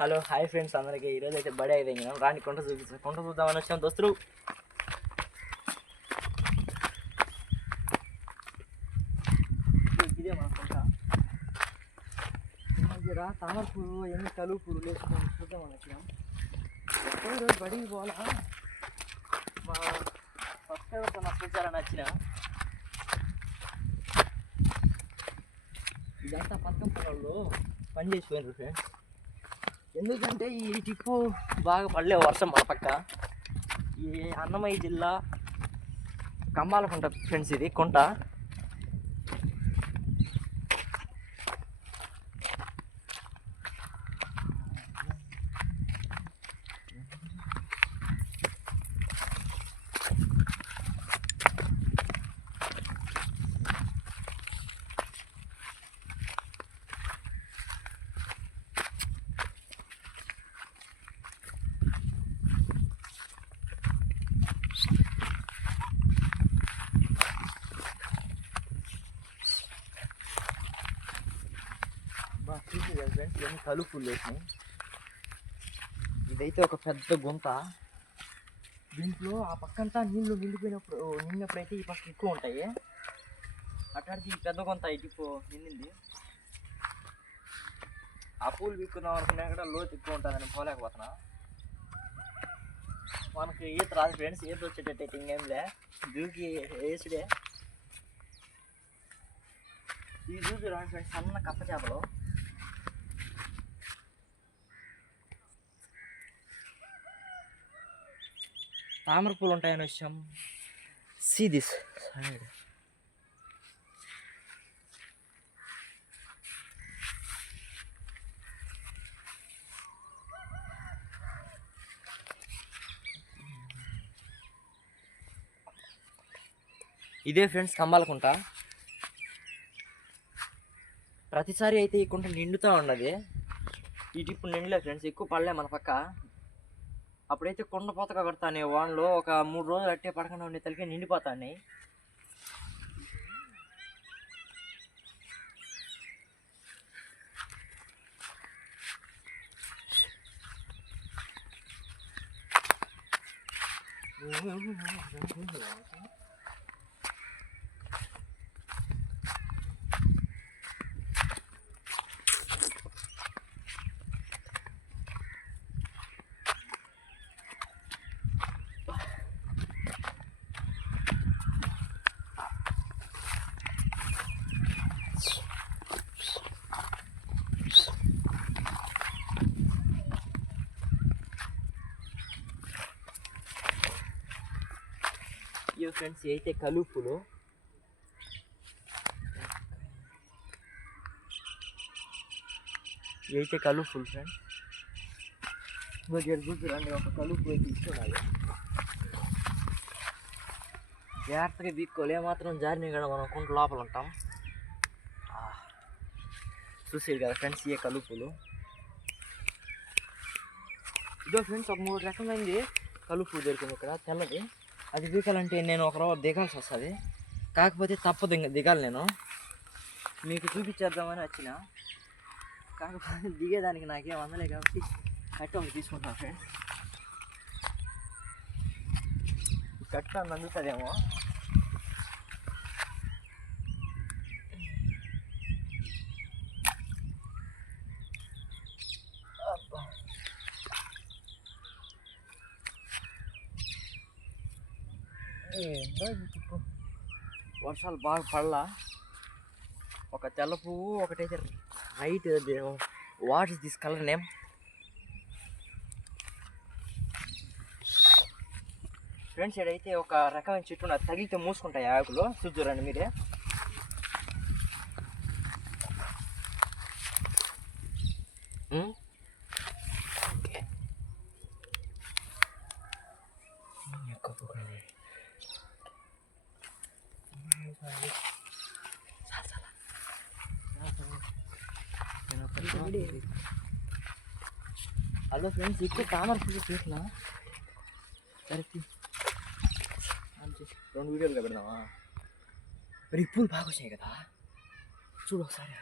Hello hi friends అందరికీ. ఈరోజు అయితే బడే అయితే నేను రాని కొంట చూపిస్తాను. కొంట చూద్దామని వచ్చాం దోస్తులు. ఇదే మన కొంట. దగ్గర తామర పూలు ఎన్ని కలువు పూలు వేసుకొని చూద్దామని వచ్చినాం. ఎక్కడో ఈరోజు బడికి పోవాలా. మా సబ్స్క్రైబర్స్ నాకు చూసారని వచ్చిన. ఇదంతా పక్కన పొలంలో పని చేసిపోయినారు ఫ్రెండ్స్. ఎందుకంటే ఈ టిప్పు బాగా పడలే వర్షం మన పక్క. ఈ అన్నమయ్య జిల్లా కంబాలకుంట ఫ్రెండ్స్, ఇది కొంట. చూసి కదా ఫ్రెండ్స్, ఎన్ని కలుపులు వేసినాయి. ఇదైతే ఒక పెద్ద గుంత. దీంట్లో ఆ పక్కంతా నీళ్ళు నిండినప్పుడైతే ఈ పక్క ఎక్కువ ఉంటాయి. అట్లాంటి ఈ పెద్ద గుంత ఇటు నిండింది. ఆ పూలు పీక్కున్నాం అనుకున్నా కూడా లోతు ఎక్కువ ఉంటుందని పోలేకపోతున్నా. మనకి ఈత రాదు ఫ్రెండ్స్. ఈత వచ్చేటట్టయితే ఇంకేంలే, దూకి వేసుడే. ఈ దూకి రాని ఫ్రెండ్స్ సన్న కప్ప చేపలు. తామర పూలు ఉంటాయని వచ్చాం. See this side. ఇదే ఫ్రెండ్స్ కంబాలకుంట. ప్రతిసారి అయితే ఈ కుంట నిండుతూ ఉన్నది. ఇటు ఇప్పుడు నిండలే ఫ్రెండ్స్, ఎక్కువ పడలే మన పక్క. అప్పుడైతే కొండ పోతగా కడతానే వానలో ఒక 3 రోజులు అట్టే పడకుండా ఉండే తలకే నిండిపోతాయి. ఇవి ఫ్రెండ్స్ అయితే కలుపులు. ఇవైతే కలుపులు ఫ్రెండ్స్. చూడండి, ఒక కలుపు అయితే ఇస్తున్నాడు. జాగ్రత్తగా బీక్కోలే, మాత్రం జారిని కూడా మనం కుంట లోపల ఉంటాం. చూసేది కదా ఫ్రెండ్స్, ఇవే కలుపులు. ఇదో ఫ్రెండ్స్ ఒక 3 రకమైంది కలుపు దొరికింది ఇక్కడ, తెల్లది. అది దిగాలంటే నేను ఒక రోజు దిగాల్సి వస్తుంది. కాకపోతే తప్పదు, ఇంకా దిగాలి. నేను మీకు చూపించేద్దామని వచ్చిన. కాకపోతే దిగేదానికి నాకేం అందలే కాబట్టి కట్ట ఒకటి తీసుకుంటాను ఫ్రెండ్స్. కట్ట అందుతుందేమో. వర్షాలు బాగా పడలా. ఒక తెల్ల పువ్వు, ఒకటైతే right. What is this colour name? Friends ఇక్కడైతే ఒక రకమైన చెట్టు ఉన్నది, తగిలితే మూసుకుంటాయి ఆకులు. చూద్దురండి మీరే. హలో ఫ్రెండ్స్, ఎక్కువ తామర పూలు చూసినా. సరే 2 వీడియోలుగా పెడదామా? మరి పూలు బాగా వచ్చాయి కదా, చూడు ఒకసారి.